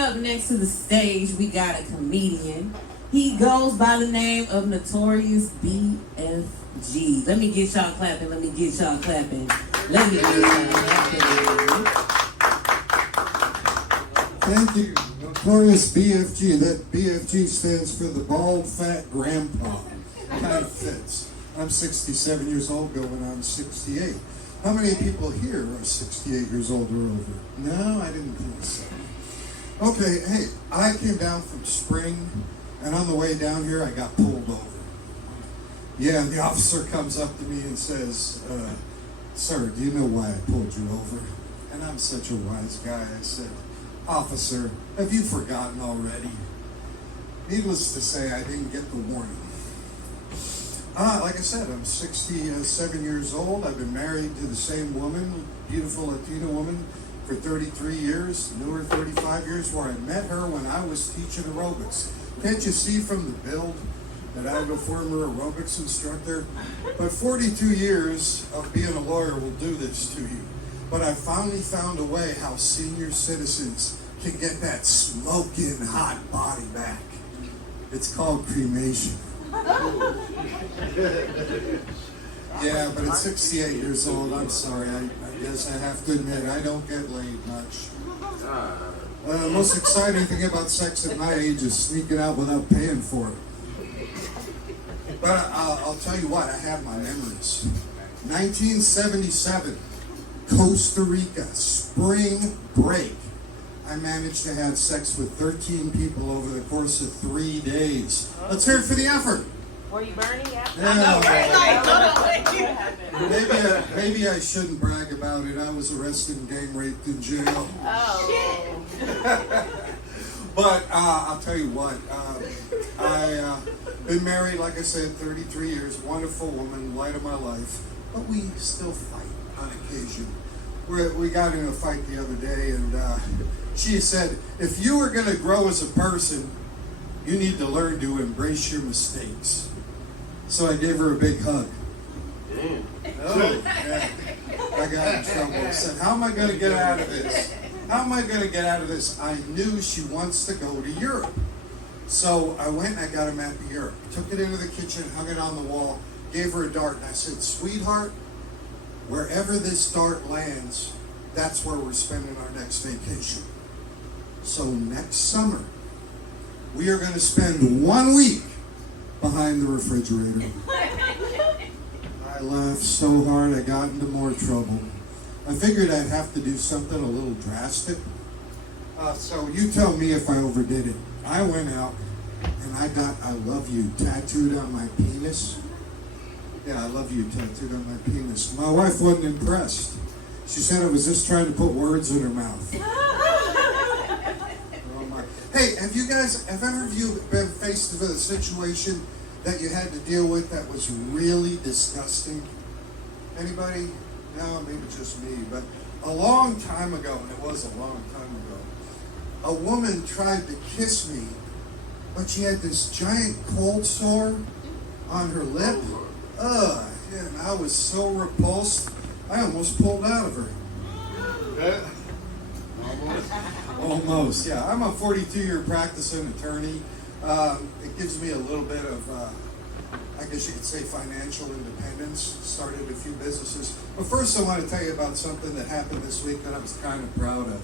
up next to the stage, we got a comedian. He goes by the name of Notorious BFG. Let me get y'all clapping. Let me get y'all clapping. Let me get y'all clapping. Thank you. Notorious BFG. That BFG stands for the bald, fat grandpa. Kind of fits. I'm 67 years old going on 68. How many people here are 68 years old or over? No, I didn't think so. Okay, hey, I came down from Spring, and on the way down here, I got pulled over. Yeah, and the officer comes up to me and says, sir, do you know why I pulled you over? And I'm such a wise guy. I said, officer, have you forgotten already? Needless to say, I didn't get the warning. Like I said, I'm 67 years old. I've been married to the same woman, beautiful Latina woman, for 33 years. Knew her 35 years, where I met her when I was teaching aerobics. Can't you see from the build that I'm a former aerobics instructor? But 42 years of being a lawyer will do this to you. But I finally found a way how senior citizens can get that smoking hot body back. It's called cremation. Yeah, but at 68 years old, I'm sorry, I guess I have to admit, I don't get laid much. The most exciting thing about sex at my age is sneaking out without paying for it. But I'll tell you what, I have my memories. 1977, Costa Rica, spring break. I managed to have sex with 13 people over the course of 3 days. Let's hear it for the effort. Were you burning? Maybe I shouldn't brag about it. I was arrested and gang raped in jail. Oh. But I'll tell you what, I've been married, like I said, 33 years, wonderful woman, light of my life, but we still fight on occasion. We got in a fight the other day, and she said, if you are going to grow as a person, you need to learn to embrace your mistakes. So I gave her a big hug. Damn. Oh, yeah. I got in trouble. I said, how am I going to get out of this? How am I going to get out of this? I knew she wants to go to Europe. So I went and I got a map of Europe. Took it into the kitchen, hung it on the wall, gave her a dart, and I said, sweetheart, wherever this dart lands, that's where we're spending our next vacation. So next summer, we are going to spend 1 week behind the refrigerator. I laughed so hard I got into more trouble. I figured I'd have to do something a little drastic. So you tell me if I overdid it. I went out and I got I love you tattooed on my penis. Yeah, I love you tattooed on my penis. My wife wasn't impressed. She said I was just trying to put words in her mouth. Hey, have ever of you been faced with a situation that you had to deal with that was really disgusting? Anybody? No, maybe just me, but a long time ago, and it was a long time ago, a woman tried to kiss me, but she had this giant cold sore on her lip. And I was so repulsed, I almost pulled out of her. Almost, yeah. I'm a 42-year practicing attorney. It gives me a little bit of, I guess you could say, financial independence. Started a few businesses. But first I want to tell you about something that happened this week that I was kind of proud of.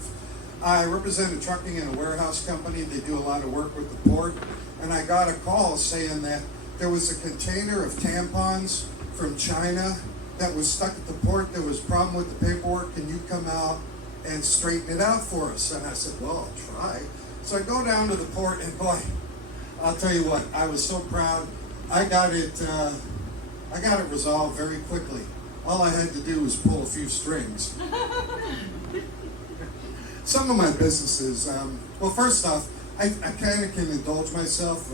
I represent a trucking and a warehouse company. They do a lot of work with the port. And I got a call saying that there was a container of tampons from China that was stuck at the port. There was a problem with the paperwork. Can you come out and straighten it out for us? And I said, well, I'll try. So I go down to the port, and boy, I'll tell you what, I was so proud. I got it resolved very quickly. All I had to do was pull a few strings. Some of my businesses, well, first off, I kind of can indulge myself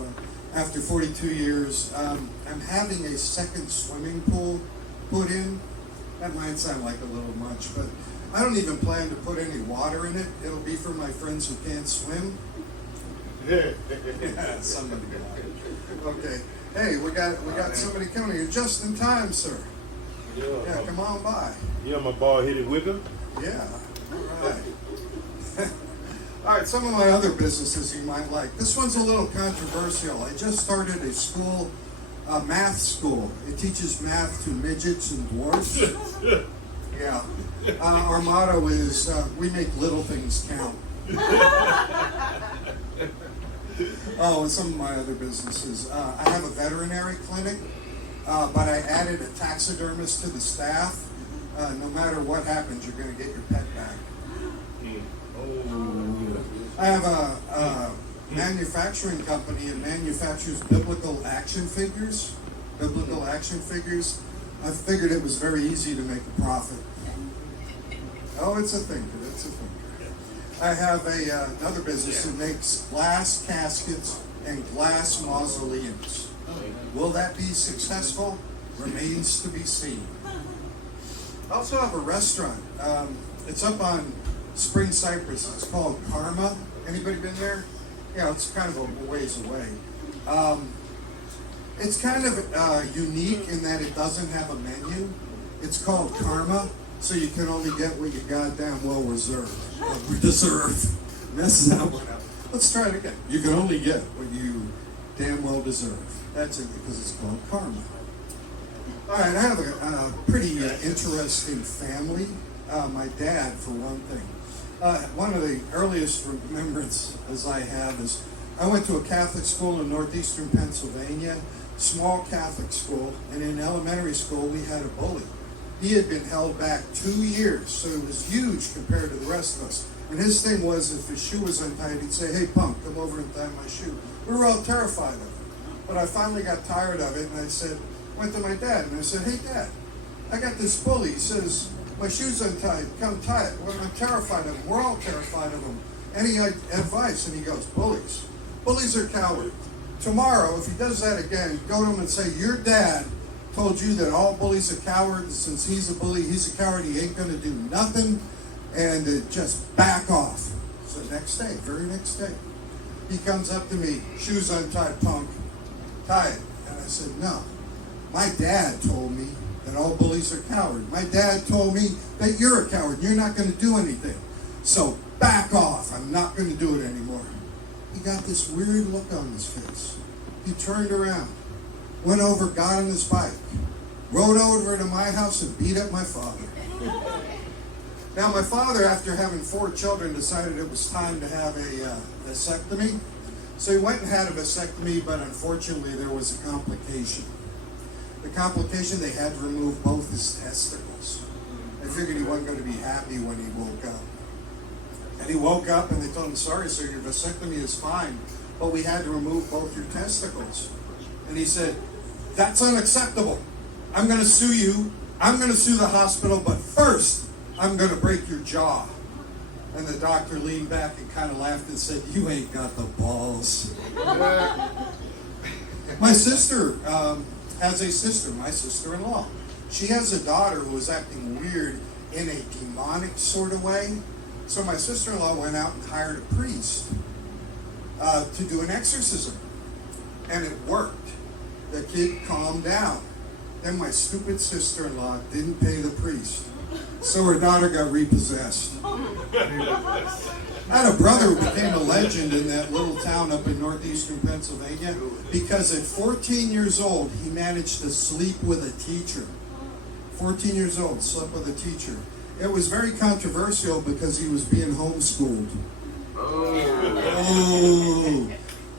after 42 years. I'm having a second swimming pool put in. That might sound like a little much, but I don't even plan to put any water in it. It'll be for my friends who can't swim. Yeah, somebody got it. Okay. Hey, we got somebody coming here just in time, sir. Yeah, come on by. You know my bald-headed wiggle? Yeah. All right. All right, some of my other businesses you might like. This one's a little controversial. I just started a school, a math school. It teaches math to midgets and dwarfs. Yeah. Our motto is, we make little things count. Oh, and some of my other businesses. I have a veterinary clinic, but I added a taxidermist to the staff. No matter what happens, you're going to get your pet back. I have a manufacturing company that manufactures biblical action figures. Biblical action figures. I figured it was very easy to make a profit. Oh, it's a thinker. It's a thinker. I have another business that makes glass caskets and glass mausoleums. Will that be successful? Remains to be seen. I also have a restaurant. It's up on Spring Cypress. It's called Karma. Anybody been there? Yeah, it's kind of a ways away. It's kind of unique in that it doesn't have a menu. It's called Karma, so you can only get what you goddamn well deserve. Mess that one up. Let's try it again. You can only get what you damn well deserve. That's it, because it's called Karma. All right, I have a pretty interesting family. My dad, for one thing. One of the earliest remembrances I have is I went to a Catholic school in northeastern Pennsylvania, small Catholic school, and in elementary school we had a bully. He had been held back 2 years, so it was huge compared to the rest of us. And his thing was, if his shoe was untied, he'd say, "Hey, punk, come over and tie my shoe." We were all terrified of him. But I finally got tired of it, and I went to my dad, and I said, "Hey, Dad, I got this bully. He says, my shoe's untied, come tie it." Well, I'm terrified of him. We're all terrified of him. Any advice? And he goes, "Bullies. Bullies are cowards. Tomorrow, if he does that again, go to him and say, your dad told you that all bullies are cowards, and since he's a bully, he's a coward, he ain't going to do nothing, and just back off." So next day, very next day, he comes up to me, "Shoes untied, punk. Tie it." And I said, "No. My dad told me that all bullies are cowards. My dad told me that you're a coward and you're not going to do anything. So back off. I'm not going to do it anymore." He got this weird look on his face. He turned around, went over, got on his bike, rode over to my house and beat up my father. Now, my father, after having 4 children, decided it was time to have a vasectomy. So he went and had a vasectomy, but unfortunately there was a complication. The complication, they had to remove both his testicles. I figured he wasn't going to be happy when he woke up. And he woke up and they told him, "Sorry, sir, your vasectomy is fine, but we had to remove both your testicles." And he said, "That's unacceptable. I'm going to sue you. I'm going to sue the hospital, but first, I'm going to break your jaw." And the doctor leaned back and kind of laughed and said, "You ain't got the balls." My sister has a sister, my sister-in-law. She has a daughter who was acting weird in a demonic sort of way. So my sister-in-law went out and hired a priest to do an exorcism. And it worked. The kid calmed down. Then my stupid sister-in-law didn't pay the priest. So her daughter got repossessed. I had a brother who became a legend in that little town up in northeastern Pennsylvania because at 14 years old, he managed to sleep with a teacher. 14 years old, slept with a teacher. It was very controversial because he was being homeschooled. Oh.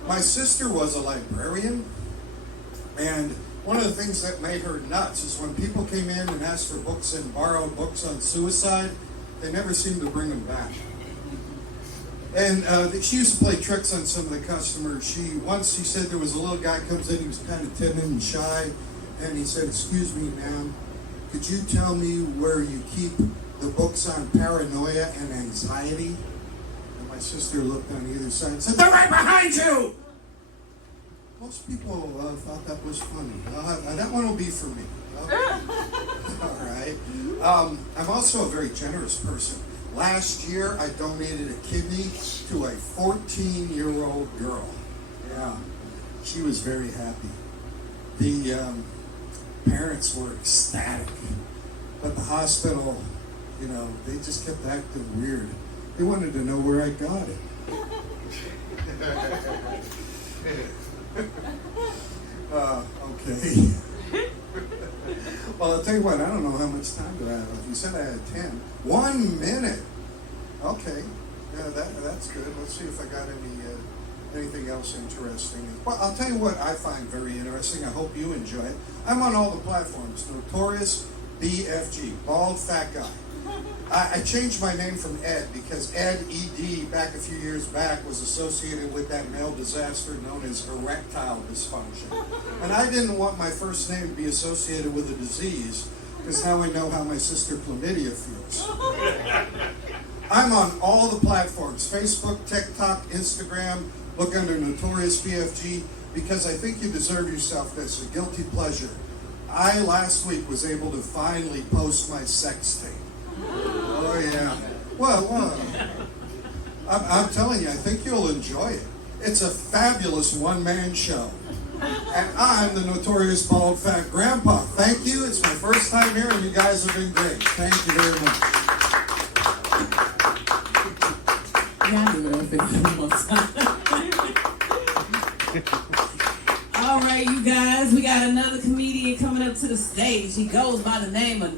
My sister was a librarian, and one of the things that made her nuts is when people came in and asked for books and borrowed books on suicide, they never seemed to bring them back. And she used to play tricks on some of the customers. She said there was a little guy comes in, he was kind of timid and shy, and he said, "Excuse me, ma'am, could you tell me where you keep the books on paranoia and anxiety?" And my sister looked on either side and said, "They're right behind you!" Most people thought that was funny. That one will be for me. All right. I'm also a very generous person. Last year, I donated a kidney to a 14-year-old girl. Yeah, she was very happy. The parents were ecstatic, but the hospital, they just kept acting weird. They wanted to know where I got it. Okay. Well, I'll tell you what, I don't know how much time do I have. You said I had 10. 1 minute. Okay. Yeah, that's good. Let's see if I got anything else interesting. Well, I'll tell you what I find very interesting. I hope you enjoy it. I'm on all the platforms. Notorious BFG, Bald Fat Guy. I changed my name from Ed because Ed, ED, back a few years back, was associated with that male disaster known as erectile dysfunction. And I didn't want my first name to be associated with a disease because now I know how my sister Chlamydia feels. I'm on all the platforms, Facebook, TikTok, Instagram. Look under Notorious BFG because I think you deserve yourself this, a guilty pleasure. I last week was able to finally post my sex tape. Oh yeah. Well, I'm telling you, I think you'll enjoy it. It's a fabulous one-man show. And I'm the Notorious Bald Fat Grandpa. Thank you. It's my first time here, and you guys have been great. Thank you very much. Yeah, I do it. I think one more time. All right, you guys, we got another comedian coming up to the stage. He goes by the name of